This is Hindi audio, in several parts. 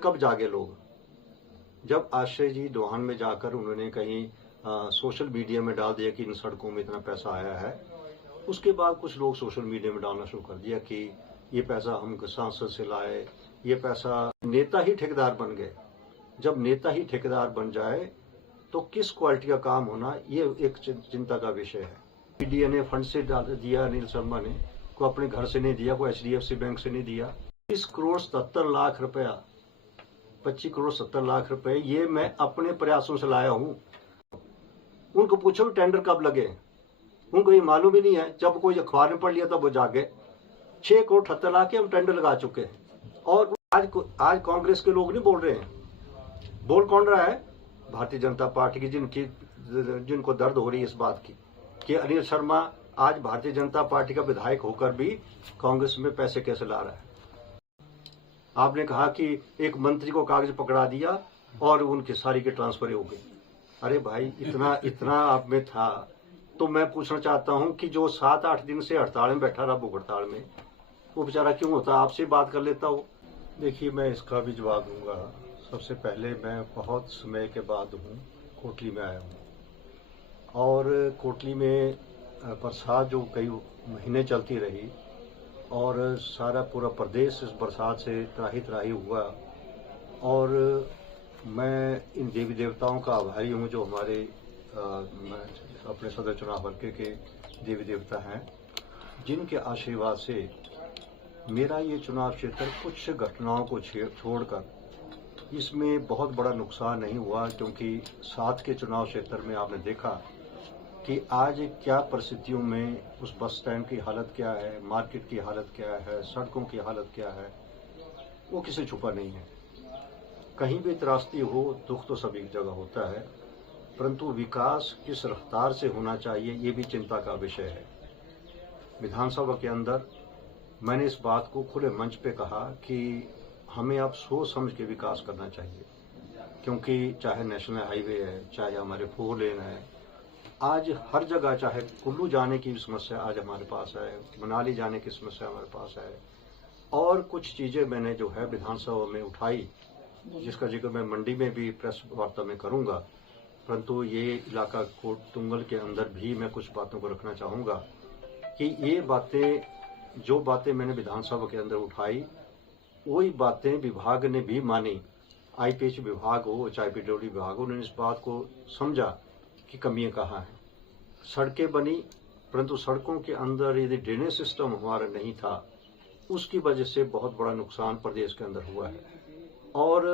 कब जागे लोग? जब आश्रय जी दोहान में जाकर उन्होंने कहीं सोशल मीडिया में डाल दिया कि इन सड़कों में इतना पैसा आया है, उसके बाद कुछ लोग सोशल मीडिया में डालना शुरू कर दिया कि ये पैसा हम सांसद से लाए, ये पैसा नेता ही ठेकेदार बन गए। जब नेता ही ठेकेदार बन जाए तो किस क्वालिटी का काम होना, ये एक चिंता का विषय है। पीडीए ने फंड से दिया, अनिल शर्मा ने, को अपने घर से नहीं दिया, कोई HDFC बैंक से नहीं दिया। 25 करोड़ 70 लाख रुपया, 25 करोड़ 70 लाख रुपए ये मैं अपने प्रयासों से लाया हूं। उनको पूछो टेंडर कब लगे, उनको ये मालूम ही नहीं है। जब कोई अखबार में पढ़ लिया तब वो जागे। 6 करोड़ 78 लाख के हम टेंडर लगा चुके हैं। और आज कांग्रेस के लोग नहीं बोल रहे हैं, बोल कौन रहा है? भारतीय जनता पार्टी की, जिनको दर्द हो रही है इस बात की कि अनिल शर्मा आज भारतीय जनता पार्टी का विधायक होकर भी कांग्रेस में पैसे कैसे ला रहा है। आपने कहा कि एक मंत्री को कागज पकड़ा दिया और उनकी सारी के ट्रांसफर हो गई। अरे भाई, इतना आप में था तो मैं पूछना चाहता हूं कि जो 7-8 दिन से हड़ताल में बैठा रहा, भूख हड़ताल में, वो बेचारा क्यों होता? आपसे बात कर लेता हो। देखिए, मैं इसका भी जवाब दूंगा। सबसे पहले मैं बहुत समय के बाद कोटली में आया हूँ और कोटली में बरसात जो कई महीने चलती रही और सारा पूरा प्रदेश इस बरसात से त्राही हुआ। और मैं इन देवी देवताओं का आभारी हूँ जो हमारे अपने सदर चुनाव हल्के के देवी देवता हैं, जिनके आशीर्वाद से मेरा ये चुनाव क्षेत्र कुछ घटनाओं को छोड़कर इसमें बहुत बड़ा नुकसान नहीं हुआ। क्योंकि साथ के चुनाव क्षेत्र में आपने देखा कि आज क्या परिस्थितियों में उस बस स्टैंड की हालत क्या है, मार्केट की हालत क्या है, सड़कों की हालत क्या है, वो किसी छुपा नहीं है। कहीं भी त्रासदी हो, दुख तो सभी जगह होता है, परंतु विकास किस रफ्तार से होना चाहिए ये भी चिंता का विषय है। विधानसभा के अंदर मैंने इस बात को खुले मंच पे कहा कि हमें अब सोच समझ के विकास करना चाहिए, क्योंकि चाहे नेशनल हाईवे है, चाहे हमारे 4 लेन है, आज हर जगह, चाहे कुल्लू जाने की समस्या आज हमारे पास है, मनाली जाने की समस्या हमारे पास है। और कुछ चीजें मैंने जो है विधानसभा में उठाई, जिसका जिक्र मैं मंडी में भी प्रेस वार्ता में करूंगा, परंतु ये इलाका कोटुंगल के अंदर भी मैं कुछ बातों को रखना चाहूंगा कि ये बातें, जो बातें मैंने विधानसभा के अंदर उठाई, वही बातें विभाग ने भी मानी। IPH विभाग हो, चाहे PWD विभाग हो, उन्होंने इस बात को समझा कि कमियां कहाँ हैं। सड़कें बनी, परंतु सड़कों के अंदर यदि ड्रेनेज सिस्टम हमारा नहीं था, उसकी वजह से बहुत बड़ा नुकसान प्रदेश के अंदर हुआ है। और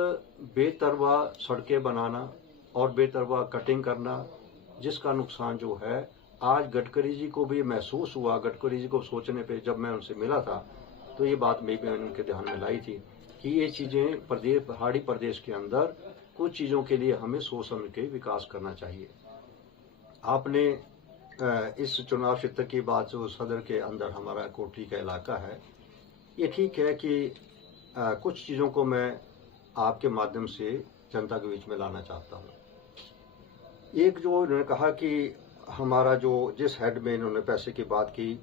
बेतरवा सड़कें बनाना और बेतरवा कटिंग करना, जिसका नुकसान जो है आज गडकरी जी को भी महसूस हुआ। गडकरी जी को सोचने पे जब मैं उनसे मिला था तो ये बात मैंने उनके ध्यान में लाई थी कि ये चीजें पहाड़ी प्रदेश के अंदर कुछ चीजों के लिए हमें सोच समझ के विकास करना चाहिए। आपने इस चुनाव क्षेत्र की बात, जो सदर के अंदर हमारा कोटली का इलाका है, ये ठीक है कि कुछ चीजों को मैं आपके माध्यम से जनता के बीच में लाना चाहता हूँ। एक जो उन्होंने कहा कि हमारा जो जिस हेड में इन्होंने पैसे की बात की,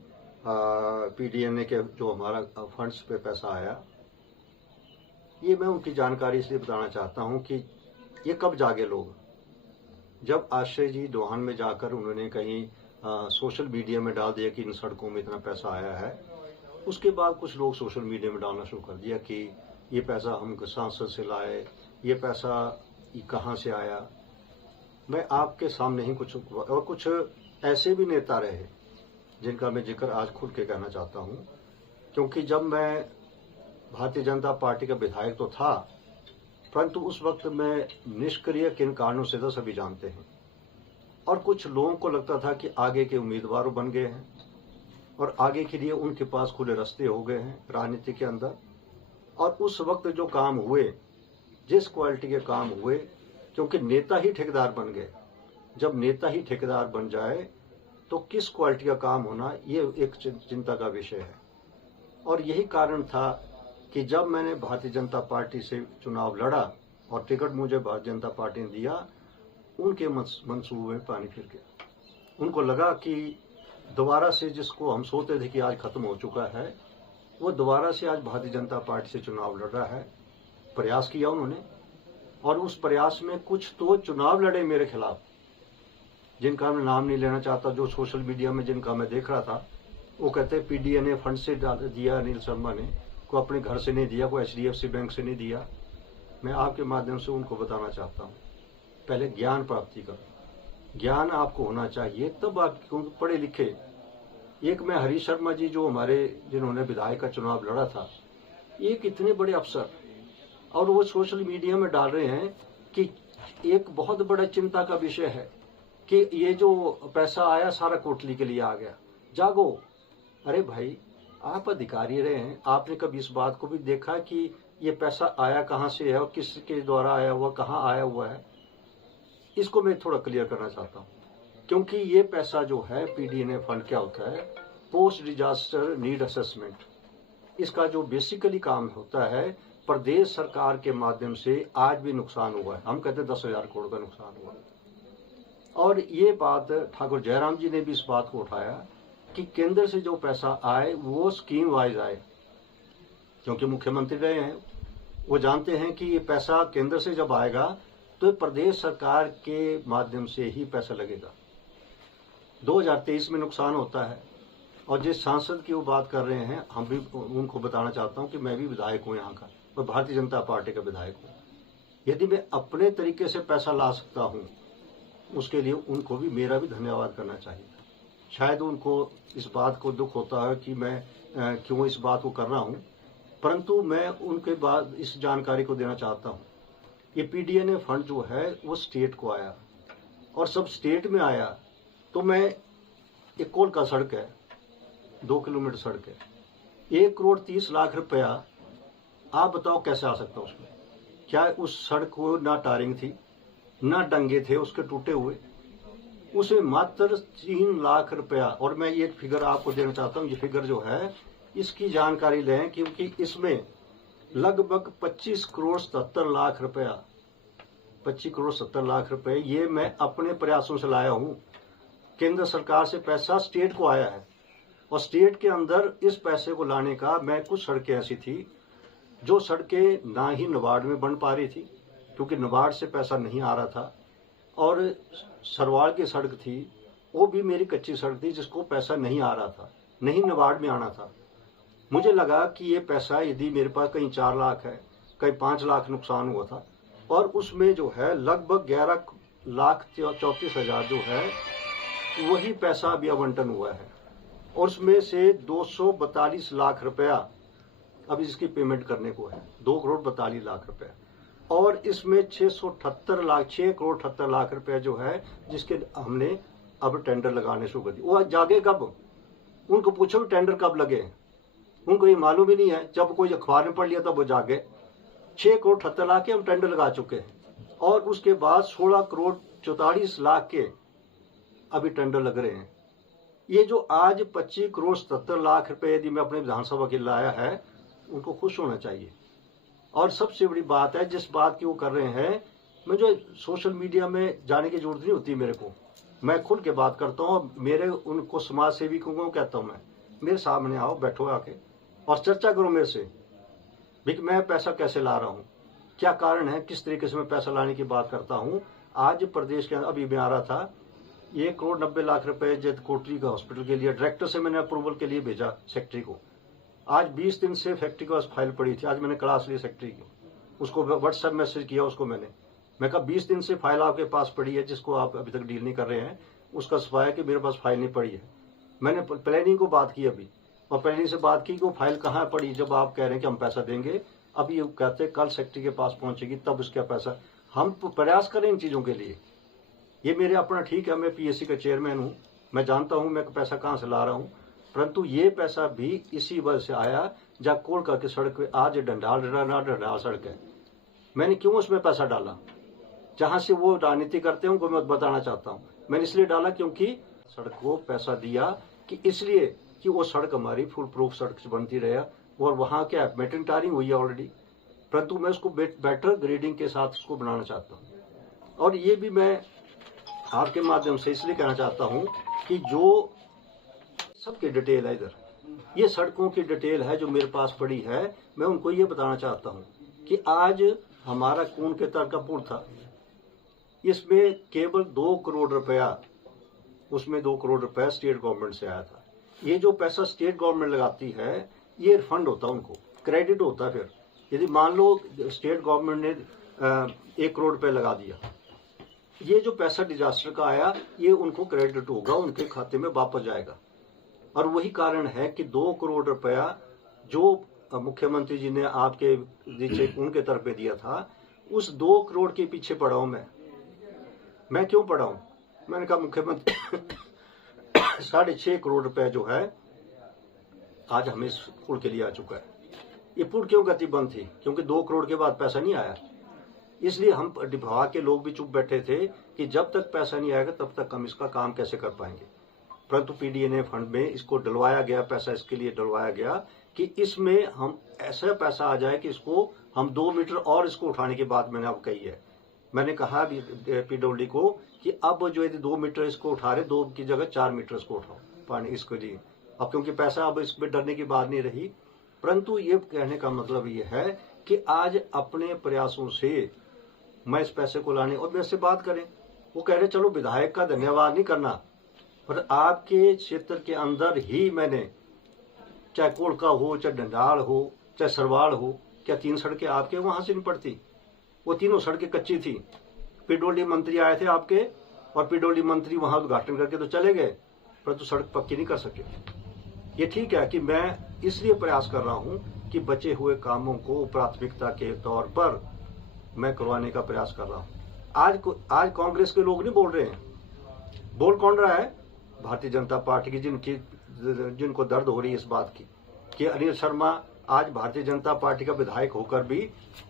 PDN के जो हमारा फंड्स पे पैसा आया, ये मैं उनकी जानकारी इसलिए बताना चाहता हूं कि ये कब जागे लोग? जब आश्रय जी दोहान में जाकर उन्होंने कहीं सोशल मीडिया में डाल दिया कि इन सड़कों में इतना पैसा आया है, उसके बाद कुछ लोग सोशल मीडिया में डालना शुरू कर दिया कि ये पैसा हम सांसद से लाए, ये पैसा कहाँ से आया। मैं आपके सामने ही कुछ ऐसे भी नेता रहे जिनका मैं जिक्र आज खुल के कहना चाहता हूं, क्योंकि जब मैं भारतीय जनता पार्टी का विधायक तो था, परंतु उस वक्त मैं निष्क्रिय किन कारणों से तो सभी जानते हैं। और कुछ लोगों को लगता था कि आगे के उम्मीदवार बन गए हैं और आगे के लिए उनके पास खुले रास्ते हो गए हैं राजनीति के अंदर। और उस वक्त जो काम हुए, जिस क्वालिटी के काम हुए, क्योंकि नेता ही ठेकेदार बन गए। जब नेता ही ठेकेदार बन जाए तो किस क्वालिटी का काम होना, ये एक चिंता का विषय है। और यही कारण था कि जब मैंने भारतीय जनता पार्टी से चुनाव लड़ा और टिकट मुझे भारतीय जनता पार्टी ने दिया, उनके मंसूबे में पानी फिर गया। उनको लगा कि दोबारा से जिसको हम सोचते थे कि आज खत्म हो चुका है, वो दोबारा से आज भारतीय जनता पार्टी से चुनाव लड़ रहा है। प्रयास किया उन्होंने, और उस प्रयास में कुछ तो चुनाव लड़े मेरे खिलाफ, जिनका मैं नाम नहीं लेना चाहता, जो सोशल मीडिया में जिनका मैं देख रहा था। वो कहते पीडीए ने फंड से दिया, अनिल शर्मा ने, को अपने घर से नहीं दिया, कोई HDFC बैंक से नहीं दिया। मैं आपके माध्यम से उनको बताना चाहता हूँ, पहले ज्ञान प्राप्ति करो। ज्ञान आपको होना चाहिए, तब आप पढ़े लिखे। एक मैं हरीश शर्मा जी, जो हमारे जिन्होंने विधायक का चुनाव लड़ा था, एक इतने बड़े अफसर, और वो सोशल मीडिया में डाल रहे हैं कि एक बहुत बड़ा चिंता का विषय है कि ये जो पैसा आया सारा कोटली के लिए आ गया। जागो। अरे भाई, आप अधिकारी रहे हैं, आपने कभी इस बात को भी देखा कि ये पैसा आया कहाँ से है और किसके द्वारा आया हुआ, कहाँ आया हुआ है? इसको मैं थोड़ा क्लियर करना चाहता हूँ, क्योंकि ये पैसा जो है पीडीए फंड क्या होता है, पोस्ट डिजास्टर नीड असेसमेंट। इसका जो बेसिकली काम होता है, प्रदेश सरकार के माध्यम से आज भी नुकसान हुआ है, हम कहते हैं 10,000 करोड़ का नुकसान हुआ। और ये बात ठाकुर जयराम जी ने भी इस बात को उठाया कि केंद्र से जो पैसा आए वो स्कीम वाइज आए, क्योंकि मुख्यमंत्री रहे हैं, वो जानते हैं कि ये पैसा केंद्र से जब आएगा तो प्रदेश सरकार के माध्यम से ही पैसा लगेगा। 2023 में नुकसान होता है। और जिस सांसद की वो बात कर रहे हैं, हम भी उनको बताना चाहता हूं कि मैं भी विधायक हूं यहाँ का, मैं भारतीय जनता पार्टी का विधायक हूं। यदि मैं अपने तरीके से पैसा ला सकता हूं, उसके लिए उनको भी, मेरा भी धन्यवाद करना चाहिए। शायद उनको इस बात को दुख होता है कि मैं क्यों इस बात को कर रहा हूं, परंतु मैं उनके बाद इस जानकारी को देना चाहता हूं। ये पीडीए फंड जो है वो स्टेट को आया, और सब स्टेट में आया। तो मैं, एक कोल का सड़क है, 2 किलोमीटर सड़क है, 1,30,00,000 रुपया, आप बताओ कैसे आ सकता उसमें? क्या उस सड़क को ना टारिंग थी, ना डंगे थे उसके टूटे हुए, उसमें मात्र 3 लाख रुपया। और मैं ये फिगर आपको देना चाहता हूँ, ये फिगर जो है इसकी जानकारी लें, क्योंकि इसमें लगभग 25 करोड़ 77 लाख रुपया, 25 करोड़ 70 लाख रुपए ये मैं अपने प्रयासों से लाया हूं। केंद्र सरकार से पैसा स्टेट को आया है, और स्टेट के अंदर इस पैसे को लाने का, मैं कुछ सड़कें ऐसी थी जो सड़कें ना ही नाबार्ड में बन पा रही थी, क्योंकि नाबार्ड से पैसा नहीं आ रहा था, और सरवाल की सड़क थी, वो भी मेरी कच्ची सड़क थी जिसको पैसा नहीं आ रहा था, नहीं नाबार्ड में आना था। मुझे लगा कि ये पैसा यदि मेरे पास कहीं 4 लाख है, कहीं 5 लाख नुकसान हुआ था, और उसमें जो है लगभग 11,34,000 जो है वही पैसा अभी आवंटन हुआ है, और उसमें से 242 लाख रुपया अभी इसकी पेमेंट करने को है, 2,42,00,000 रुपया। और इसमें 6 करोड़ 78 लाख रुपया जो है, जिसके हमने अब टेंडर लगाने शुरू कर दिए। वो जागे कब? उनको पूछो टेंडर कब लगे, उनको ये मालूम ही नहीं है। जब कोई अखबार में पढ़ लिया तब वो जागे। 6 करोड़ 78 लाख के हम टेंडर लगा चुके हैं, और उसके बाद 16 करोड़ 44 लाख के अभी टेंडर लग रहे हैं। ये जो आज 25 करोड़ 77 लाख रुपए यदि मैं अपने विधानसभा के लाया है, उनको खुश होना चाहिए। और सबसे बड़ी बात है, जिस बात की वो कर रहे हैं, मैं जो सोशल मीडिया में जाने की जरूरत नहीं होती मेरे को, मैं खुल के बात करता हूँ। मेरे उनको समाज सेविकों को कहता हूँ, मैं, मेरे सामने आओ, बैठो आके और चर्चा करो मेरे से भी, मैं पैसा कैसे ला रहा हूँ, क्या कारण है, किस तरीके से मैं पैसा लाने की बात करता हूँ। आज प्रदेश के अभी मैं आ रहा था, 1 करोड़ 90 लाख रुपए जैद कोटली का हॉस्पिटल के लिए डायरेक्टर से मैंने अप्रूवल के लिए भेजा सेक्रेटरी को। आज 20 दिन से फैक्ट्री के पास फाइल पड़ी थी, आज मैंने क्लास ली सेक्रेटरी की, उसको व्हाट्सएप मैसेज किया उसको मैं कहा 20 दिन से फाइल आपके पास पड़ी है जिसको आप अभी तक डील नहीं कर रहे हैं। उसका सफाया कि मेरे पास फाइल नहीं पड़ी है। मैंने प्लानिंग को बात की अभी, और प्लानिंग से बात की कि वो फाइल कहाँ पड़ी, जब आप कह रहे हैं कि हम पैसा देंगे, अब ये कहते हैं कल सेक्रेटरी के पास पहुंचेगी तब उसका पैसा। हम प्रयास करें इन चीजों के लिए। ये मेरे अपना ठीक है, मैं पीएससी का चेयरमैन हूँ, मैं जानता हूँ मैं पैसा कहाँ से ला रहा हूँ, परंतु ये पैसा भी इसी वजह से आया जहाँ कोलका की सड़क पे आज डंडाल सड़क है। मैंने क्यों उसमें पैसा डाला, जहां से वो राजनीति करते हैं उनको मैं बताना चाहता हूँ। मैंने इसलिए डाला क्योंकि सड़क को पैसा दिया कि इसलिए कि वो सड़क हमारी फुल प्रूफ सड़क बनती रहे, और वहां क्या मेटरिंग टारिंग हुई है ऑलरेडी, परंतु मैं उसको बेटर ग्रेडिंग के साथ उसको बनाना चाहता हूँ। और ये भी मैं आपके माध्यम से इसलिए कहना चाहता हूँ कि जो सबकी डिटेल है, इधर ये सड़कों की डिटेल है जो मेरे पास पड़ी है, मैं उनको ये बताना चाहता हूँ कि आज हमारा खून के तर का पुल था, इसमें केवल 2 करोड़ रुपया, उसमें 2 करोड़ रुपया स्टेट गवर्नमेंट से आया था। ये जो पैसा स्टेट गवर्नमेंट लगाती है ये रिफंड होता, उनको क्रेडिट होता। फिर यदि मान लो स्टेट गवर्नमेंट ने 1 करोड़ रुपया लगा दिया, ये जो पैसा डिजास्टर का आया ये उनको क्रेडिट होगा, उनके खाते में वापस जाएगा। और वही कारण है कि 2 करोड़ रुपया जो मुख्यमंत्री जी ने आपके नीचे उनके तरफ पे दिया था, उस 2 करोड़ के पीछे पड़ा हूं मैं क्यों पड़ा हूं? मैंने कहा मुख्यमंत्री 6.5 करोड़ रुपया जो है आज हमें इस पुल के लिए आ चुका है। ये पुल क्यों गति बंद थी? क्योंकि 2 करोड़ के बाद पैसा नहीं आया। इसलिए हम विभाग के लोग भी चुप बैठे थे कि जब तक पैसा नहीं आएगा तब तक हम इसका काम कैसे कर पाएंगे। परंतु पीडीएनए फंड में इसको डलवाया गया, पैसा इसके लिए डलवाया गया कि इसमें हम ऐसा पैसा आ जाए कि इसको हम 2 मीटर और इसको उठाने की बात मैंने अब कही है। मैंने कहा पीडब्ल्यूडी को कि अब जो यदि 2 मीटर इसको उठा रहे, 2 की जगह 4 मीटर इसको उठाओ पानी इसके लिए। अब क्योंकि पैसा अब इसमें डरने की बात नहीं रही, परंतु ये कहने का मतलब ये है कि आज अपने प्रयासों से मैं इस पैसे को लाने, और मेरे से बात करें, वो कह रहे चलो विधायक का धन्यवाद नहीं करना, पर आपके क्षेत्र के अंदर ही मैंने, चाहे कोलका हो, चाहे डंडाल हो, चाहे सरवाड़ हो, क्या 3 सड़कें आपके वहां से नहीं पड़ती? वो तीनों सड़कें कच्ची थी। पीडब्ल्यूडी मंत्री आए थे आपके, और पीडब्ल्यूडी मंत्री वहां उद्घाटन करके तो चले गए, परंतु सड़क पक्की नहीं कर सके। ये ठीक है कि मैं इसलिए प्रयास कर रहा हूं कि बचे हुए कामों को प्राथमिकता के तौर पर मैं करवाने का प्रयास कर रहा हूं। आज कांग्रेस के लोग नहीं बोल रहे हैं, बोल कौन रहा है? भारतीय जनता पार्टी की, जिनको दर्द हो रही है इस बात की कि अनिल शर्मा आज भारतीय जनता पार्टी का विधायक होकर भी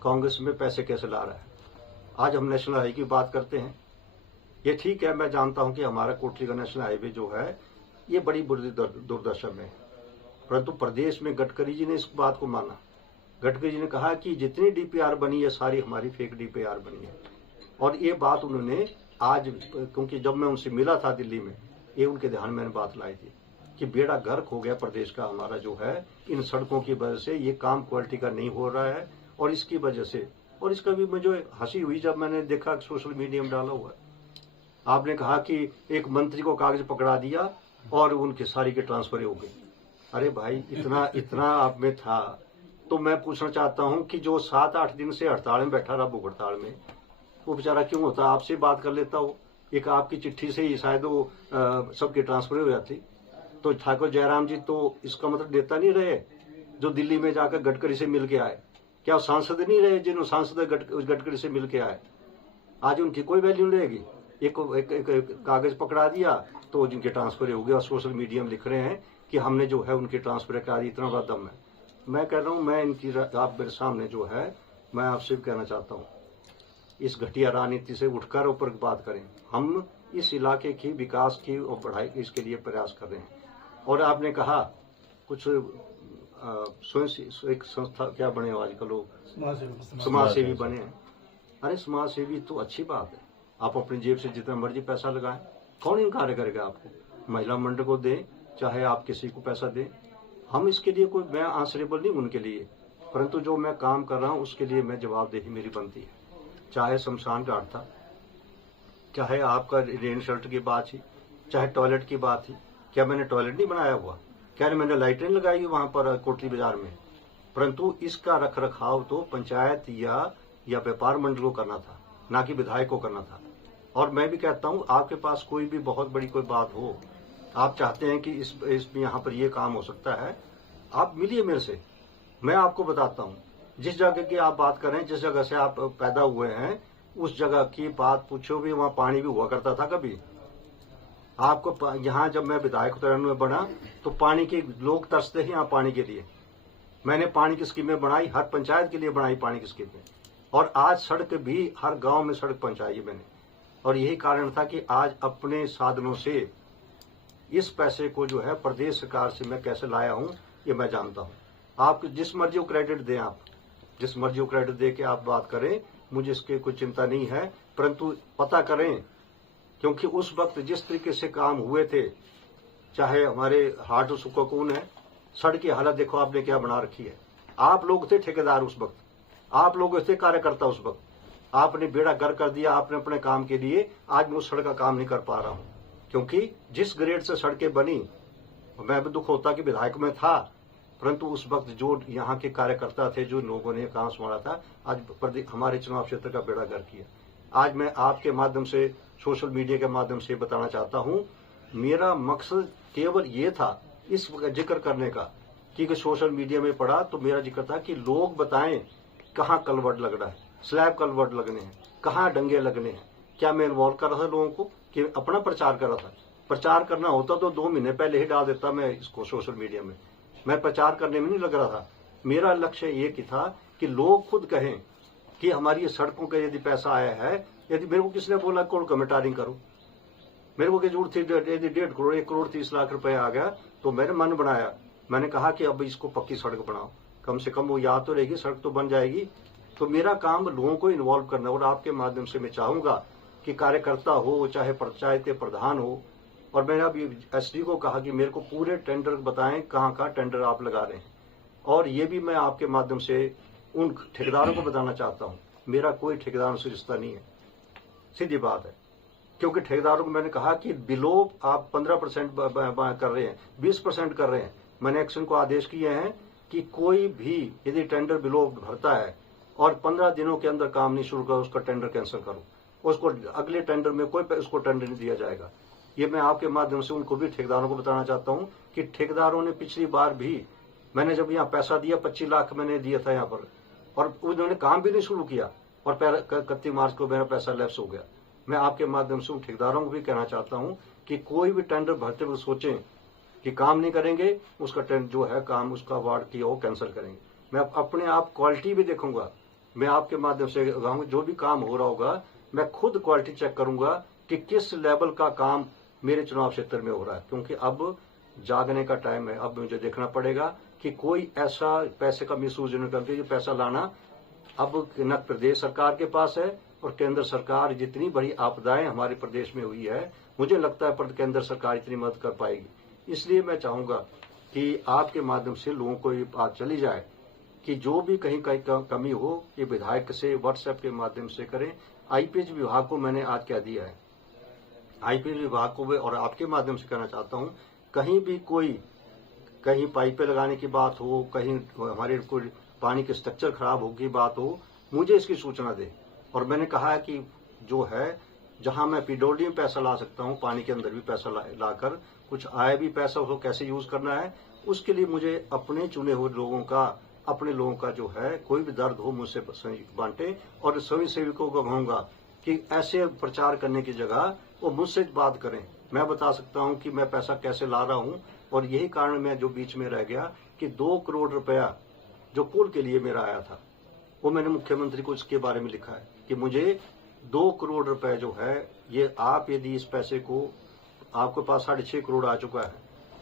कांग्रेस में पैसे कैसे ला रहा है। आज हम नेशनल हाईवे की बात करते हैं, ये ठीक है, मैं जानता हूं कि हमारा कोटली का नेशनल हाईवे जो है ये बड़ी बुरी दुर्दशा में है, परंतु प्रदेश में गडकरी जी ने इस बात को माना। गडकरी जी ने कहा कि जितनी डीपीआर बनी है सारी हमारी फेक डीपीआर बनी है, और ये बात उन्होंने आज, क्योंकि जब मैं उनसे मिला था दिल्ली में, ये उनके ध्यान में बात लाई थी कि बेड़ा गर्क हो गया प्रदेश का हमारा जो है, इन सड़कों की वजह से ये काम क्वालिटी का नहीं हो रहा है, और इसकी वजह से, और इसका भी मुझे हंसी हुई जब मैंने देखा सोशल मीडिया में डाला हुआ। आपने कहा कि एक मंत्री को कागज पकड़ा दिया और उनके सारी के ट्रांसफर हो गए। अरे भाई, इतना आप में था तो मैं पूछना चाहता हूं कि जो 7-8 दिन से हड़ताल में बैठा रहा, भूख हड़ताल में, वो बेचारा क्यों होता? आपसे बात कर लेता हो, एक आपकी चिट्ठी से ही शायद वो सबके ट्रांसफर हो जाती। तो ठाकुर जयराम जी तो इसका मतलब नेता नहीं रहे जो दिल्ली में जाकर गडकरी से मिल के आए? क्या सांसद नहीं रहे जिन्होंने सांसद गडकरी से मिल के आए? आज उनकी कोई वैल्यू नहीं रहेगी। एक कागज पकड़ा दिया तो जिनके ट्रांसफर हो गया, और सोशल मीडिया में लिख रहे हैं कि हमने जो है उनके ट्रांसफर करा दी, इतना बड़ा दम है। मैं कह रहा हूं, मैं इनकी, आप मेरे सामने जो है, मैं आपसे भी कहना चाहता हूं, इस घटिया राजनीति से उठकर ऊपर बात करें। हम इस इलाके की विकास की और बढ़ाई इसके लिए प्रयास कर रहे हैं। और आपने कहा कुछ स्वयं एक संस्था क्या बने हो आजकल लोग, समाज सेवी बने हैं। अरे समाज सेवी तो अच्छी बात है, आप अपनी जेब से जितना मर्जी पैसा लगाएं, कौन इनकार करेगा आपको? महिला मंडल को दें, चाहे आप किसी को पैसा दें, हम इसके लिए कोई, मैं आंसरेबल नहीं उनके लिए, परंतु जो मैं काम कर रहा हूं उसके लिए मैं जवाबदेही मेरी बनती है। चाहे शमशान घाट था, चाहे आपका रेन शेल्टर की बात थी, चाहे टॉयलेट की बात थी। क्या मैंने टॉयलेट नहीं बनाया हुआ? क्या मैंने लाइटें लगाई वहां पर कोटली बाजार में? परंतु इसका रख रखाव तो पंचायत या व्यापार मंडल को करना था, ना कि विधायक को करना था। और मैं भी कहता हूं, आपके पास कोई भी बहुत बड़ी कोई बात हो, आप चाहते हैं कि इसमें यहाँ पर ये काम हो सकता है, आप मिलिए मेरे से, मैं आपको बताता हूँ। जिस जगह की आप बात कर रहे हैं, जिस जगह से आप पैदा हुए हैं, उस जगह की बात पूछो भी, वहां पानी भी हुआ करता था कभी? आपको यहाँ जब मैं विधायक उत्तराखंड में बना तो पानी के लोग तरसते हैं यहाँ पानी के लिए। मैंने पानी की स्कीमें बनाई, हर पंचायत के लिए बनाई पानी की स्कीमें, और आज सड़क भी हर गांव में सड़क पहुंचाई है मैंने। और यही कारण था कि आज अपने साधनों से इस पैसे को जो है प्रदेश सरकार से मैं कैसे लाया हूं, ये मैं जानता हूं। आप जिस मर्जी को क्रेडिट दें, आप जिस मर्जी को क्रेडिट दे के आप बात करें, मुझे इसकी कोई चिंता नहीं है, परंतु पता करें, क्योंकि उस वक्त जिस तरीके से काम हुए थे, चाहे हमारे हार्ट सुकून है, सड़क की हालत देखो आपने क्या बना रखी है। आप लोग थे ठेकेदार उस वक्त, आप लोग ऐसे कार्यकर्ता उस वक्त आपने बेड़ा गर्क कर दिया, आपने अपने काम के लिए। आज मैं उस सड़क का काम नहीं कर पा रहा हूं, क्योंकि जिस ग्रेड से सड़कें बनी, मैं भी दुख होता कि विधायक में था, परंतु उस वक्त जो यहाँ के कार्यकर्ता थे, जो लोगों ने काम संभाला था, आज हमारे चुनाव क्षेत्र का बेड़ा गर्क किया। आज मैं आपके माध्यम से, सोशल मीडिया के माध्यम से बताना चाहता हूं, मेरा मकसद केवल ये था इस जिक्र करने का कि सोशल मीडिया में पड़ा तो मेरा जिक्र था कि लोग बताएं कहाँ कलवर्ट लग रहा है, स्लैब कलवर्ट लगने हैं, कहाँ डंगे लगने हैं। क्या मैं इन्वॉल्व कर रहा था लोगों को कि अपना प्रचार कर रहा था? प्रचार करना होता तो 2 महीने पहले ही डाल देता मैं इसको सोशल मीडिया में। मैं प्रचार करने में नहीं लग रहा था। मेरा लक्ष्य ये कि था कि लोग खुद कहें कि हमारी ये सड़कों का यदि पैसा आया है, यदि मेरे को किसने बोला करोड़ कमेटारिंग करो, मेरे को जरूरत थी 1.5 करोड़ 1 करोड़ 30 लाख रुपए आ गया, तो मैंने मन बनाया, मैंने कहा कि अब इसको पक्की सड़क बनाओ, कम से कम वो याद तो रहेगी, सड़क तो बन जाएगी। तो मेरा काम लोगों को इन्वॉल्व करना, और आपके माध्यम से मैं चाहूंगा कि कार्यकर्ता हो, चाहे पंचायत के प्रधान हो, और मैंने अभी एसडी को कहा कि मेरे को पूरे टेंडर बताएं, कहाँ कहाँ टेंडर आप लगा रहे हैं। और ये भी मैं आपके माध्यम से उन ठेकेदारों को बताना चाहता हूँ, मेरा कोई ठेकेदारों से रिश्ता नहीं है, सीधी बात है। क्योंकि ठेकेदारों को मैंने कहा कि बिलो आप 15% कर रहे हैं, 20% कर रहे हैं। मैंने एक्शन को आदेश किए हैं कि कोई भी यदि टेंडर बिलो भरता है और 15 दिनों के अंदर काम नहीं शुरू करो, उसका टेंडर कैंसिल करो, उसको अगले टेंडर में कोई उसको टेंडर नहीं दिया जाएगा। ये मैं आपके माध्यम से उनको भी, ठेकेदारों को बताना चाहता हूं कि ठेकेदारों ने पिछली बार भी, मैंने जब यहाँ पैसा दिया 25 लाख मैंने दिया था यहाँ पर, और उन्होंने काम भी नहीं शुरू किया, और 31 मार्च को मेरा पैसा लैप्स हो गया। मैं आपके माध्यम से उन ठेकेदारों को भी कहना चाहता हूं कि कोई भी टेंडर भरते हुए सोचें कि काम नहीं करेंगे, उसका टेंडर जो है काम उसका अवार्ड किया वो कैंसिल करेंगे। मैं अपने आप क्वालिटी भी देखूंगा, मैं आपके माध्यम से जो भी काम हो रहा होगा मैं खुद क्वालिटी चेक करूंगा कि किस लेवल का काम मेरे चुनाव क्षेत्र में हो रहा है। क्योंकि अब जागने का टाइम है, अब मुझे देखना पड़ेगा कि कोई ऐसा पैसे का मिसयूज न करके, पैसा लाना अब न प्रदेश सरकार के पास है, और केंद्र सरकार, जितनी बड़ी आपदाएं हमारे प्रदेश में हुई है, मुझे लगता है केंद्र सरकार इतनी मदद कर पाएगी। इसलिए मैं चाहूंगा कि आपके माध्यम से लोगों को ये बात चली जाए कि जो भी कहीं कमी हो, ये विधायक से व्हाट्सएप के माध्यम से करें। आईपीएच विभाग को मैंने आज कह दिया है, आईपीएच विभाग को भी, और आपके माध्यम से कहना चाहता हूं, कहीं भी कहीं पाइपें लगाने की बात हो, कहीं हमारे कोई पानी के स्ट्रक्चर खराब हो की बात हो, मुझे इसकी सूचना दे। और मैंने कहा है कि जो है, जहां मैं पीडब्ल्यूडी में पैसा ला सकता हूं, पानी के अंदर भी पैसा लाकर कुछ आए भी पैसा, उसको कैसे यूज करना है, उसके लिए मुझे अपने चुने हुए लोगों का, अपने लोगों का जो है, कोई भी दर्द हो मुझसे बांटे। और स्वयं सेवकों को कहूंगा कि ऐसे प्रचार करने की जगह वो मुझसे बात करें। मैं बता सकता हूं कि मैं पैसा कैसे ला रहा हूं, और यही कारण मैं जो बीच में रह गया कि 2 करोड़ रुपया जो पुल के लिए मेरा आया था, वो मैंने मुख्यमंत्री को इसके बारे में लिखा है कि मुझे 2 करोड़ रुपए जो है, ये आप यदि इस पैसे को, आपके पास 6.5 करोड़ आ चुका है,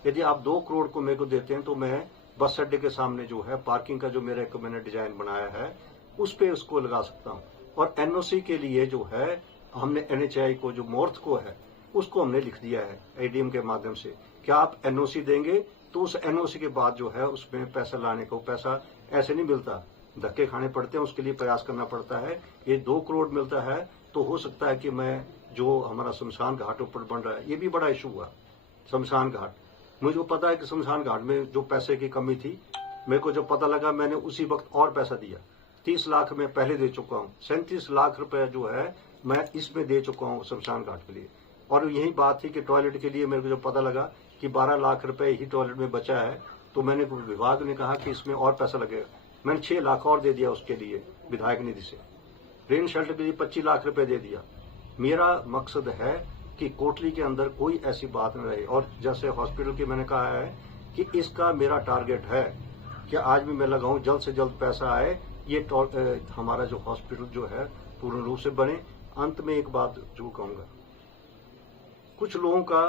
यदि आप 2 करोड़ को मेरे को देते हैं तो मैं बस अड्डे के सामने जो है पार्किंग का जो मैंने डिजाइन बनाया है उस पे उसको लगा सकता हूं। और एनओसी के लिए जो है, हमने एनएचआई को जो मोर्थ को है उसको हमने लिख दिया है एडीएम के माध्यम से, क्या आप एनओसी देंगे तो उस एनओसी के बाद जो है उसमें पैसा लाने को, पैसा ऐसे नहीं मिलता, धक्के खाने पड़ते हैं, उसके लिए प्रयास करना पड़ता है। ये 2 करोड़ मिलता है तो हो सकता है कि मैं, जो हमारा शमशान घाट ऊपर बन रहा है, ये भी बड़ा इशू हुआ शमशान घाट। मुझे पता है कि शमशान घाट में जो पैसे की कमी थी, मेरे को जब पता लगा मैंने उसी वक्त और पैसा दिया। 30 लाख मैं पहले दे चुका हूँ, 37 लाख रुपए जो है मैं इसमें दे चुका हूँ शमशान घाट के लिए। और यही बात थी कि टॉयलेट के लिए मेरे को जब पता लगा कि 12 लाख रुपए ही टॉयलेट में बचा है, तो मैंने विभाग ने कहा कि इसमें और पैसा लगेगा, मैंने 6 लाख और दे दिया उसके लिए विधायक निधि से। रेन शेल्टर के लिए 25 लाख रुपए दे दिया। मेरा मकसद है कि कोटली के अंदर कोई ऐसी बात न रहे। और जैसे हॉस्पिटल की मैंने कहा है कि इसका मेरा टारगेट है कि आज भी मैं लगाऊं, जल्द से जल्द पैसा आए, ये हमारा जो हॉस्पिटल जो है पूर्ण रूप से बने। अंत में एक बात जो कहूंगा, कुछ लोगों का,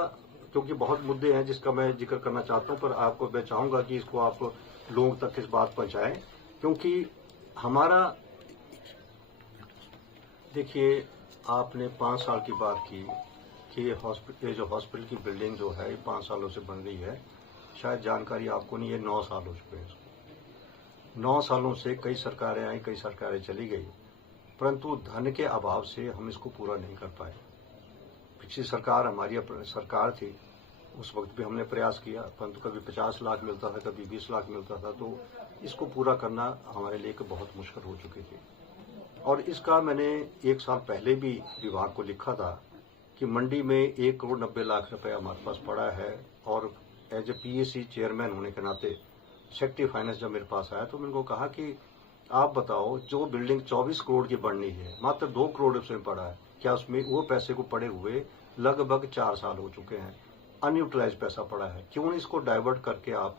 क्योंकि बहुत मुद्दे हैं जिसका मैं जिक्र करना चाहता हूं, पर आपको मैं चाहूंगा कि इसको आप लोगों तक इस बात पहुंचाएं, क्योंकि हमारा, देखिए आपने 5 साल की बात की कि ये जो हॉस्पिटल की बिल्डिंग जो है 5 सालों से बन रही है, शायद जानकारी आपको नहीं है, 9 साल हो चुके हैं इसको। 9 सालों से कई सरकारें आई, कई सरकारें चली गई, परंतु धन के अभाव से हम इसको पूरा नहीं कर पाए। पिछली सरकार हमारी सरकार थी, उस वक्त भी हमने प्रयास किया, परंतु कभी 50 लाख मिलता था, कभी 20 लाख मिलता था, तो इसको पूरा करना हमारे लिए बहुत मुश्किल हो चुकी थी। और इसका मैंने 1 साल पहले भी विभाग को लिखा था कि मंडी में 1 करोड़ 90 लाख रुपए हमारे पास पड़ा है, और एज ए PAC चेयरमैन होने के नाते सेक्रेटरी फाइनेंस जब मेरे पास आया तो मैंने उनको कहा कि आप बताओ, जो बिल्डिंग 24 करोड़ की बननी है, मात्र 2 करोड़ उसमें पड़ा है, क्या उसमें वो पैसे को पड़े हुए लगभग 4 साल हो चुके हैं, अनयूटिलाइज पैसा पड़ा है, क्यों इसको डाइवर्ट करके आप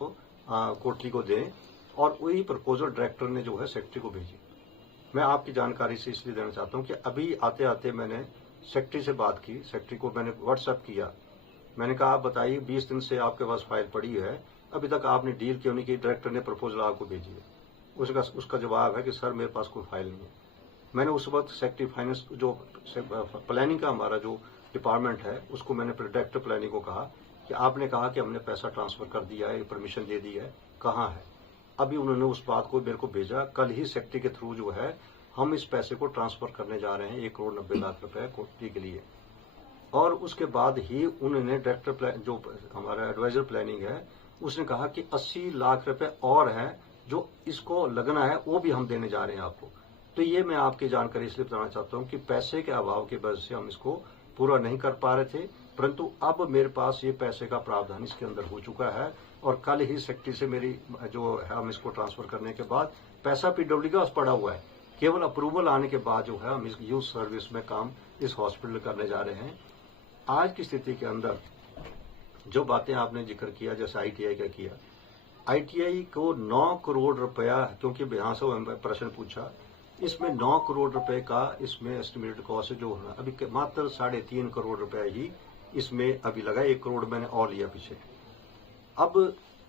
कोटली को दें। और वही प्रपोजल डायरेक्टर ने जो है सेक्रेटरी को भेजी। मैं आपकी जानकारी से इसलिए देना चाहता हूं कि अभी आते आते मैंने सेक्रेटरी से बात की, सेक्रेटरी को मैंने व्हाट्सएप किया, मैंने कहा आप बताइए 20 दिन से आपके पास फाइल पड़ी है, अभी तक आपने डील क्यों नहीं की, डायरेक्टर ने प्रपोजल आपको भेजी है। उसका जवाब है कि सर मेरे पास कोई फाइल नहीं है। मैंने उस वक्त सेक्रेटरी फाइनेंस जो प्लानिंग का हमारा जो डिपार्टमेंट है, उसको मैंने डायरेक्टर प्लानिंग को कहा कि आपने कहा कि हमने पैसा ट्रांसफर कर दिया है, परमिशन दे दी है, कहाँ है। अभी उन्होंने उस बात को मेरे को भेजा, कल ही सेक्रेटरी के थ्रू जो है हम इस पैसे को ट्रांसफर करने जा रहे हैं, 1 करोड़ 90 लाख रुपए कोटली के लिए। और उसके बाद ही उन्होंने डायरेक्टर जो हमारा एडवाइजर प्लानिंग है, उसने कहा कि 80 लाख रुपए और है जो इसको लगना है, वो भी हम देने जा रहे हैं आपको। तो ये मैं आपकी जानकारी इसलिए बताना चाहता हूँ कि पैसे के अभाव की वजह से हम इसको पूरा नहीं कर पा रहे थे, परंतु अब मेरे पास ये पैसे का प्रावधान इसके अंदर हो चुका है। और कल ही सेक्रेटरी से मेरी जो है, हम इसको ट्रांसफर करने के बाद पैसा PWD का पड़ा हुआ है, केवल अप्रूवल आने के बाद जो है हम इस यूथ सर्विस में काम इस हॉस्पिटल करने जा रहे हैं। आज की स्थिति के अंदर जो बातें आपने जिक्र किया, जैसे ITI का किया, ITI को 9 करोड़ रुपया, क्योंकि यहां से प्रश्न पूछा, इसमें 9 करोड़ रुपए का इसमें एस्टिमेटेड कॉस्ट जो है अभी मात्र 3.5 करोड़ रुपए ही इसमें अभी लगा, 1 करोड़ मैंने और लिया पीछे। अब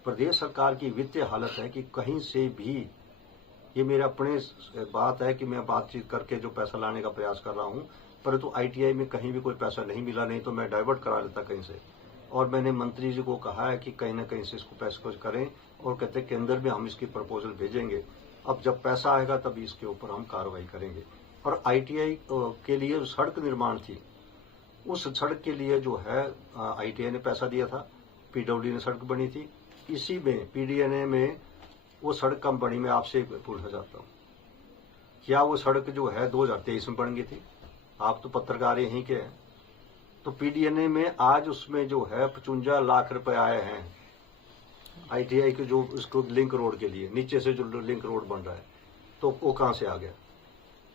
प्रदेश सरकार की वित्तीय हालत है कि कहीं से भी, ये मेरे अपने बात है कि मैं बातचीत करके जो पैसा लाने का प्रयास कर रहा हूं, परंतु ITI में कहीं भी कोई पैसा नहीं मिला, नहीं तो मैं डाइवर्ट करा लेता कहीं से। और मैंने मंत्री जी को कहा है कि कहीं ना कहीं से इसको पैसे को करें, और कहते हैं केंद्र में हम इसकी प्रपोजल भेजेंगे, अब जब पैसा आएगा तभी इसके ऊपर हम कार्रवाई करेंगे। और ITI के लिए सड़क निर्माण थी, उस सड़क के लिए जो है ITI ने पैसा दिया था, PWD ने सड़क बनी थी, इसी में PDNA में वो सड़क कम बनी। मैं आपसे पूछना चाहता हूँ, क्या वो सड़क जो है 2023 में बन गई थी? आप तो पत्रकार यहीं के हैं। तो PDNA में आज उसमें जो है 55 लाख रुपए आए हैं ITI के, जो उसको लिंक रोड के लिए, नीचे से जो लिंक रोड बन रहा है, तो वो कहां से आ गया?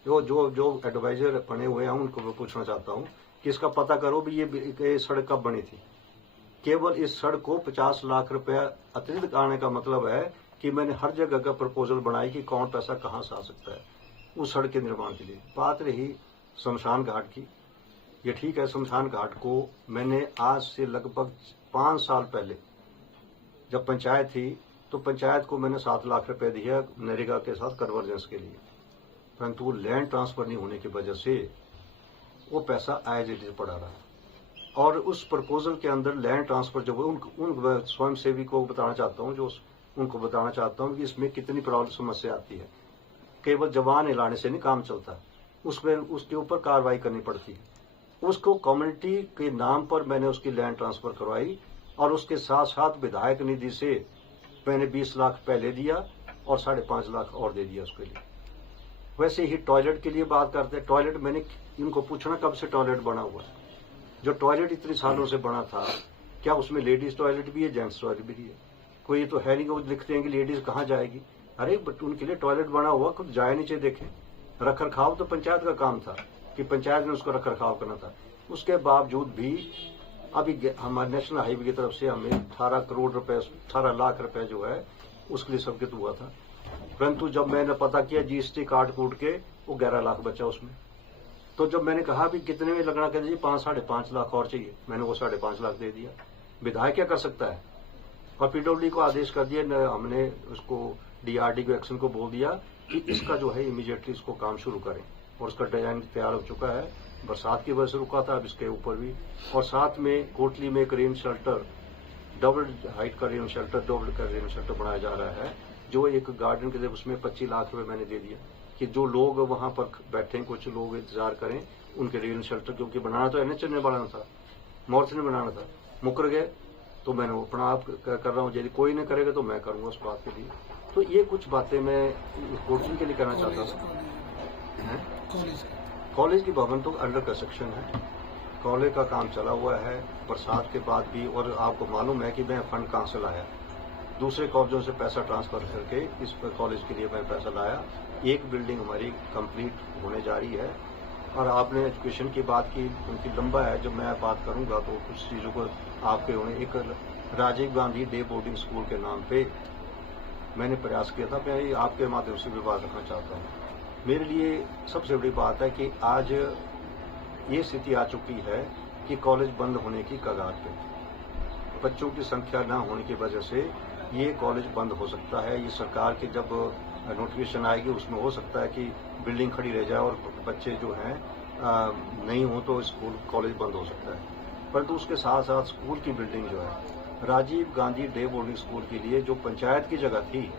जो एडवाइजर बने हुए हैं उनको मैं पूछना चाहता हूं कि इसका पता करो भी ये सड़क कब बनी थी। केवल इस सड़क को 50 लाख रुपया अतिरिक्त आने का मतलब है कि मैंने हर जगह का प्रपोजल बनाई कि कौन पैसा कहां से आ सकता है उस सड़क के निर्माण के लिए। बात रही शमशान घाट की, ये ठीक है, शमशान घाट को मैंने आज से लगभग 5 साल पहले जब पंचायत थी, तो पंचायत को मैंने 7 लाख रुपए दिया नरेगा के साथ कन्वर्जेंस के लिए, परंतु लैंड ट्रांसफर नहीं होने की वजह से वो पैसा एज इट इज पड़ा रहा। और उस प्रपोजल के अंदर लैंड ट्रांसफर जो उन स्वयंसेवी को बताना चाहता हूं, जो उनको बताना चाहता हूं कि इसमें कितनी प्रॉब्लम समस्या आती है। केवल जवान हिलाने से नहीं काम चलता, उसमें उसके ऊपर कार्रवाई करनी पड़ती है। उसको कम्युनिटी के नाम पर मैंने उसकी लैंड ट्रांसफर करवाई, और उसके साथ साथ विधायक निधि से मैंने 20 लाख पहले दिया और 5.5 लाख और दे दिया उसके लिए। वैसे ही टॉयलेट के लिए बात करते हैं, टॉयलेट मैंने इनको पूछना कब से टॉयलेट बना हुआ है? जो टॉयलेट इतने सालों से बना था, क्या उसमें लेडीज टॉयलेट भी है, जेंट्स टॉयलेट भी है? कोई ये तो है नहीं, वो लिखते हैं कि लेडीज कहाँ जाएगी। अरे बट उनके लिए टॉयलेट बना हुआ, खुद जाए नीचे देखे। रख रखाव तो पंचायत का काम था कि पंचायत ने उसको रख रखाव करना था। उसके बावजूद भी अभी हमारे नेशनल हाईवे की तरफ से हमें 18 करोड़ रुपए 18 लाख रुपए जो है उसके लिए स्वीकृत हुआ था, परंतु जब मैंने पता किया GST काट कूट के वो 11 लाख बचा उसमें। तो जब मैंने कहा भी कितने में लगना, कहते जी 5-5.5 लाख और चाहिए, मैंने वो 5.5 लाख दे दिया। विधायक क्या कर सकता है? और PWD को आदेश कर दिया, हमने उसको DRD को एक्शन को बोल दिया कि इसका जो है इमीडिएटली इसको काम शुरू करें, और उसका डिजाइन तैयार हो चुका है। बरसात की वजह से रुका था, अब इसके ऊपर भी। और साथ में कोटली में एक रेन शेल्टर, डबल हाइट का रेन शेल्टर, डबल का रेन शेल्टर बनाया जा रहा है, जो एक गार्डन के जब उसमें 25 लाख रुपए मैंने दे दिया कि जो लोग वहां पर बैठे हैं, कुछ लोग इंतजार करें उनके रेल शेल्टर, क्योंकि बनाना तो एनएच ने बनाना था, मोर्च ने बनाना था, मुकर गए। तो मैंने वो अपना आप कर रहा हूँ, यदि कोई नहीं करेगा तो मैं करूंगा उस बात के लिए। तो ये कुछ बातें मैं कोचिंग के लिए कहना चाहता था। कॉलेज की भवन तो अंडर कंस्ट्रक्शन है, कॉलेज का काम चला हुआ है, बरसात के बाद भी। और आपको मालूम है कि मैं फंड कहाँ से लाया, दूसरे कॉलेजों से पैसा ट्रांसफर करके इस कॉलेज के लिए मैं पैसा लाया। एक बिल्डिंग हमारी कंप्लीट होने जा रही है। और आपने एजुकेशन की बात की, उनकी लंबा है, जब मैं बात करूंगा तो कुछ चीज़ों को आपके होने। एक Rajiv Gandhi day boarding school के नाम पे मैंने प्रयास किया था, मैं आपके माध्यम से भी बात रखना चाहता हूँ। मेरे लिए सबसे बड़ी बात है कि आज ये स्थिति आ चुकी है कि कॉलेज बंद होने की कगार पे, बच्चों की संख्या न होने की वजह से ये कॉलेज बंद हो सकता है। ये सरकार की जब नोटिफिकेशन आएगी उसमें हो सकता है कि बिल्डिंग खड़ी रह जाए और बच्चे जो हैं नहीं हो तो स्कूल कॉलेज बंद हो सकता है। परंतु उसके साथ साथ स्कूल की बिल्डिंग जो है, Rajiv Gandhi day boarding school के लिए जो पंचायत की जगह थी,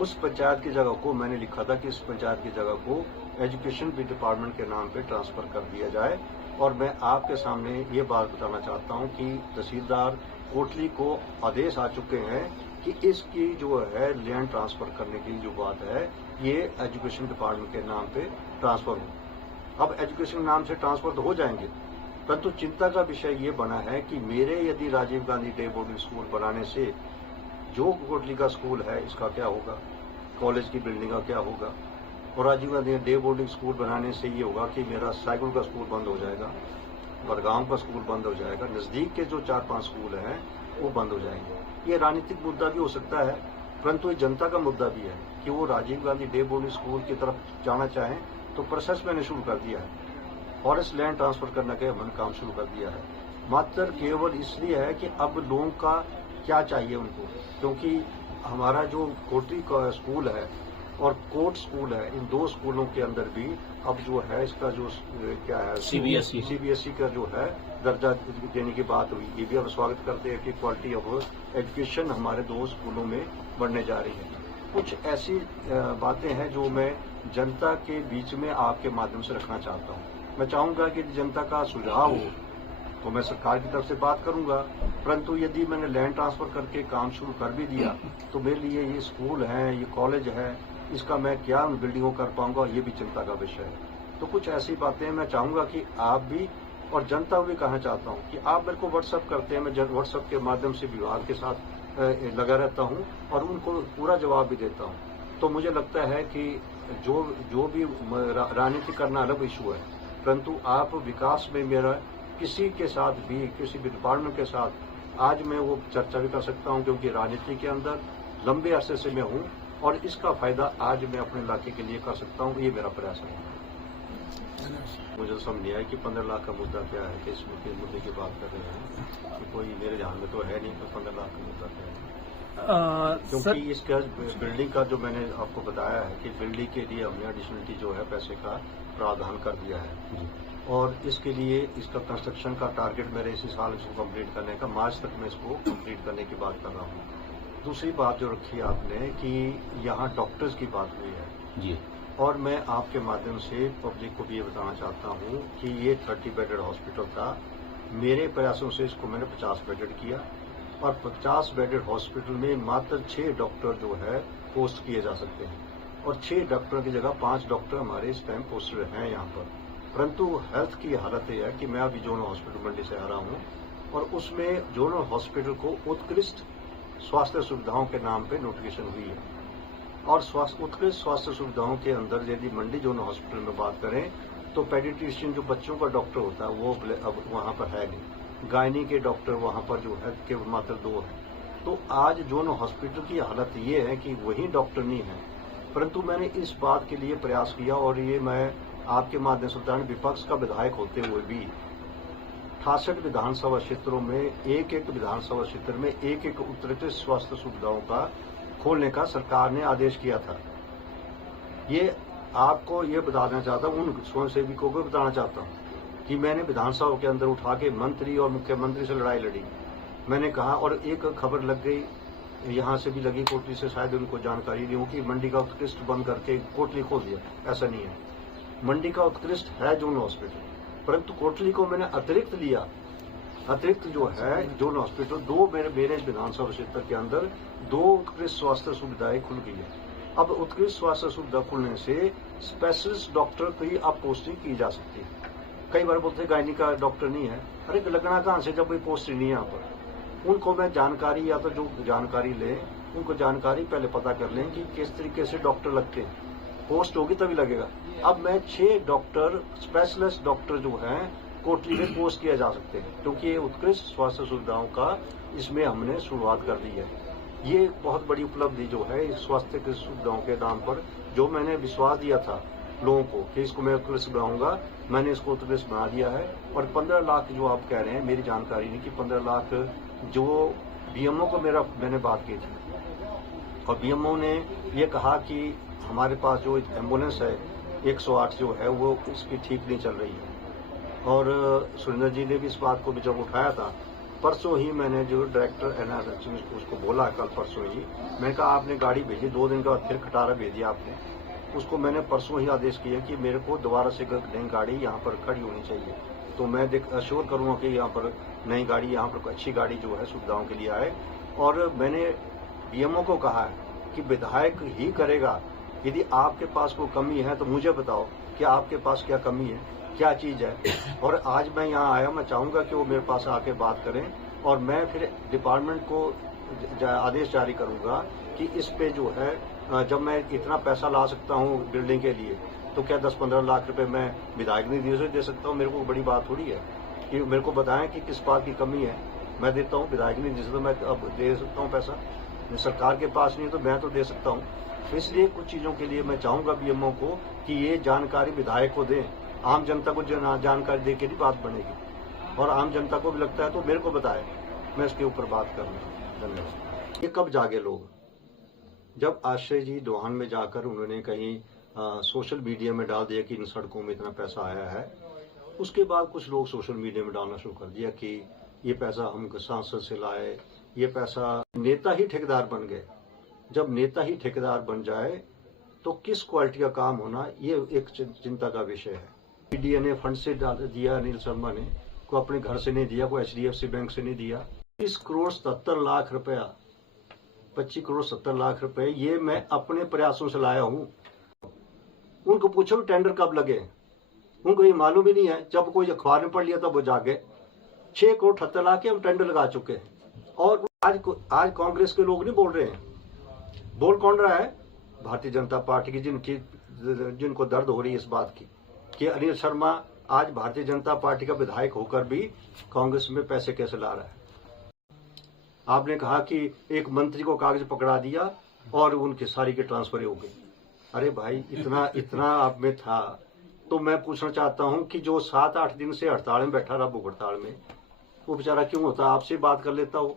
उस पंचायत की जगह को मैंने लिखा था कि इस पंचायत की जगह को एजुकेशन डिपार्टमेंट के नाम पे ट्रांसफर कर दिया जाए। और मैं आपके सामने ये बात बताना चाहता हूं कि तहसीलदार कोटली को आदेश आ चुके हैं कि इसकी जो है लैंड ट्रांसफर करने की जो बात है ये एजुकेशन डिपार्टमेंट के नाम पे ट्रांसफर हो। अब एजुकेशन नाम से ट्रांसफर तो हो जाएंगे, परंतु चिंता का विषय ये बना है कि मेरे यदि Rajiv Gandhi day boarding school बनाने से जो कोटली का स्कूल है इसका क्या होगा, कॉलेज की बिल्डिंग का क्या होगा। और Rajiv Gandhi day boarding school बनाने से ये होगा कि मेरा साइकिल का स्कूल बंद हो जाएगा, बड़गांव का स्कूल बंद हो जाएगा, नजदीक के जो 4-5 स्कूल हैं वो बंद हो जाएंगे। ये राजनीतिक मुद्दा भी हो सकता है, परंतु ये जनता का मुद्दा भी है कि वो Rajiv Gandhi day boarding school की तरफ जाना चाहें। तो प्रोसेस मैंने शुरू कर दिया है, फॉरेस्ट लैंड ट्रांसफर करने का हमने काम शुरू कर दिया है। मात्र केवल इसलिए है कि अब लोगों का क्या चाहिए उनको, क्योंकि हमारा जो कोटली का स्कूल है और कोट स्कूल है, इन दो स्कूलों के अंदर भी अब जो है इसका जो क्या है सीबीएसई का जो है दर्जा देने की बात हुई। ये भी हम स्वागत करते हैं कि क्वालिटी ऑफ एजुकेशन हमारे दो स्कूलों में बढ़ने जा रही है। कुछ ऐसी बातें हैं जो मैं जनता के बीच में आपके माध्यम से रखना चाहता हूँ। मैं चाहूंगा कि जनता का सुझाव हो तो मैं सरकार की तरफ से बात करूंगा, परंतु यदि मैंने लैंड ट्रांसफर करके काम शुरू कर भी दिया तो मेरे लिए ये स्कूल है, ये कॉलेज है, इसका मैं क्या उन बिल्डिंगों कर पाऊंगा, ये भी चिंता का विषय है। तो कुछ ऐसी बातें मैं चाहूंगा कि आप भी और जनता को भी कहना चाहता हूं कि आप मेरे को व्हाट्सएप करते हैं, मैं व्हाट्सएप के माध्यम से विभाग के साथ लगा रहता हूं और उनको पूरा जवाब भी देता हूं। तो मुझे लगता है कि जो भी राजनीति करना अलग इशू है, परंतु आप विकास में मेरा किसी के साथ भी, किसी भी डिपार्टमेंट के साथ आज मैं वो चर्चा भी कर सकता हूं, क्योंकि राजनीति के अंदर लंबे अरसे से मैं हूं और इसका फायदा आज मैं अपने इलाके के लिए कर सकता हूं। ये मेरा प्रयास है। मुझे समझ नहीं आया कि 15 लाख का मुद्दा क्या है, कि इस मुद्दे की बात कर रहे हैं कि कोई मेरे ध्यान में तो है नहीं कि 15 लाख का मुद्दा क्या है। क्योंकि इसका बिल्डिंग का जो मैंने आपको बताया है कि बिल्डिंग के लिए हमने एडिशनलिटी जो है पैसे का प्रावधान कर दिया है और इसके लिए इसका कंस्ट्रक्शन का टारगेट मेरे इसी साल इसको कंप्लीट करने का, मार्च तक मैं इसको कंप्लीट करने की बात कर रहा हूँ। दूसरी बात जो रखी आपने कि यहाँ डॉक्टर्स की बात हुई है जी, और मैं आपके माध्यम से पब्लिक को भी ये बताना चाहता हूँ कि ये 30 बेडेड हॉस्पिटल था। मेरे प्रयासों से इसको मैंने 50 बेडेड किया और 50 बेडेड हॉस्पिटल में मात्र 6 डॉक्टर जो है पोस्ट किए जा सकते हैं और 6 डॉक्टर की जगह 5 डॉक्टर हमारे इस टाइम पोस्टेड हैं यहाँ पर। परंतु हेल्थ की हालत यह है कि मैं अभी जोनल हॉस्पिटल मंडी से आ रहा हूँ और उसमें जोनल हॉस्पिटल को उत्कृष्ट स्वास्थ्य सुविधाओं के नाम पे नोटिफिकेशन हुई है और उत्कृष्ट स्वास्थ्य सुविधाओं के अंदर यदि मंडी जोनल हॉस्पिटल में बात करें तो पेडिट्रिशियन जो बच्चों का डॉक्टर होता है वो अब वहाँ पर है नहीं, गायनी के डॉक्टर वहाँ पर जो है केवल मात्र 2 हैं। तो आज जोनल हॉस्पिटल की हालत ये है कि वही डॉक्टर नहीं है। परंतु मैंने इस बात के लिए प्रयास किया और ये मैं आपके माध्यम से बताने, विपक्ष का विधायक होते हुए भी 68 विधानसभा क्षेत्रों में एक विधानसभा क्षेत्र में एक उत्कृष्ट स्वास्थ्य सुविधाओं का खोलने का सरकार ने आदेश किया था। ये आपको ये बताना चाहता हूँ, उन स्वयंसेविकों को बताना चाहता हूँ कि मैंने विधानसभा के अंदर उठा के मंत्री और मुख्यमंत्री से लड़ाई लड़ी। मैंने कहा और एक खबर लग गई यहाँ से भी लगी कोटली से, शायद उनको जानकारी नहीं हो कि मंडी का उत्कृष्ट बंद करके कोटली खोल दिया। ऐसा नहीं है, मंडी का उत्कृष्ट है जोन हॉस्पिटल, परंतु कोटली को मैंने अतिरिक्त लिया। अतिरिक्त जो है जोन हॉस्पिटल, दो मेरे विधानसभा क्षेत्र के अंदर 2 उत्कृष्ट स्वास्थ्य सुविधाएं खुल गई है। अब उत्कृष्ट स्वास्थ्य सुविधा खुलने से स्पेशलिस्ट डॉक्टर की अब पोस्टिंग की जा सकती है। कई बार बोलते गायनी का डॉक्टर नहीं है, अरे लगना कहां से जब कोई पोस्टिंग नहीं है यहाँ पर। उनको मैं जानकारी, या तो जो जानकारी ले उनको जानकारी पहले पता कर लें कि किस तरीके से डॉक्टर लगते हैं, पोस्ट होगी तभी लगेगा। अब मैं 6 डॉक्टर स्पेशलिस्ट डॉक्टर जो हैं कोटली में पोस्ट किया जा सकते हैं, क्योंकि ये उत्कृष्ट स्वास्थ्य सुविधाओं का इसमें हमने शुरुआत कर दी है। ये बहुत बड़ी उपलब्धि जो है इस स्वास्थ्य की सुविधाओं के नाम पर, जो मैंने विश्वास दिया था लोगों को कि इसको मैं उत्कृष्ट बनाऊंगा, मैंने इसको उत्कृष्ट बना दिया है। और 15 लाख जो आप कह रहे हैं, मेरी जानकारी नहीं कि 15 लाख जो बीएमओ को मैंने बात की थी, और बीएमओ ने ये कहा कि हमारे पास जो एम्बुलेंस है 108 जो है वो उसकी ठीक नहीं चल रही है। और सुरेंद्र जी ने भी इस बात को भी जब उठाया था, परसों ही मैंने जो डायरेक्टर एनआरएच उसको बोला, कल परसों ही मैंने कहा आपने गाड़ी भेजी, 2 दिन के बाद फिर खटारा भेज दिया आपने। उसको मैंने परसों ही आदेश किया कि मेरे को दोबारा से नई गाड़ी यहाँ पर खड़ी होनी चाहिए, तो मैं अश्योर करूंगा कि यहाँ पर नई गाड़ी, यहाँ पर अच्छी गाड़ी जो है सुविधाओं के लिए आए। और मैंने बीएमओ को कहा है कि विधायक ही करेगा, यदि आपके पास कोई कमी है तो मुझे बताओ कि आपके पास क्या कमी है, क्या चीज है। और आज मैं यहाँ आया, मैं चाहूंगा कि वो मेरे पास आके बात करें, और मैं फिर डिपार्टमेंट को आदेश जारी करूंगा कि इस पे जो है, जब मैं इतना पैसा ला सकता हूँ बिल्डिंग के लिए, तो क्या 10-15 लाख रुपए मैं विधायक निधि से दे सकता हूँ? मेरे को बड़ी बात थोड़ी है कि मेरे को बताएं कि किस बात की कमी है, मैं देता हूँ। विधायक निधि से तो मैं अब दे सकता हूँ पैसा, सरकार के पास नहीं है तो मैं तो दे सकता हूँ। तो इसलिए कुछ चीजों के लिए मैं चाहूंगा बीएमओ को कि ये जानकारी विधायक को दें, आम जनता को जानकारी दे के ही बात बनेगी। और आम जनता को भी लगता है तो मेरे को बताए, मैं इसके ऊपर बात करूंगा। धन्यवाद। ये कब जागे लोग? जब आश्रय जी दोहान में जाकर उन्होंने कहीं सोशल मीडिया में डाल दिया कि इन सड़कों में इतना पैसा आया है, उसके बाद कुछ लोग सोशल मीडिया में डालना शुरू कर दिया कि ये पैसा हम सांसद से लाए, ये पैसा। नेता ही ठेकेदार बन गए। जब नेता ही ठेकेदार बन जाए तो किस क्वालिटी का काम होना, ये एक चिंता का विषय है। पीडीए ने फंड से दिया, अनिल शर्मा ने, को अपने घर से नहीं दिया, कोई HDFC बैंक से नहीं दिया। 25 करोड़ 70 लाख रुपया, 25 करोड़ 70 लाख रुपए ये मैं अपने प्रयासों से लाया हूं। उनको पूछो टेंडर कब लगे, उनको ये मालूम ही नहीं है। जब कोई अखबार में पढ़ लिया तब वो जागे। 6 करोड़ 78 लाख के हम टेंडर लगा चुके हैं। और आज कांग्रेस के लोग नहीं बोल रहे हैं, बोल कौन रहा है? भारतीय जनता पार्टी की, जिनको दर्द हो रही है इस बात की कि अनिल शर्मा आज भारतीय जनता पार्टी का विधायक होकर भी कांग्रेस में पैसे कैसे ला रहा है। आपने कहा कि एक मंत्री को कागज पकड़ा दिया और उनकी सारी के ट्रांसफर हो गई। अरे भाई, इतना आप में था तो मैं पूछना चाहता हूं कि जो 7-8 दिन से हड़ताल में बैठा रहा, भूख हड़ताल में, वो बेचारा क्यों होता? आपसे बात कर लेता हो।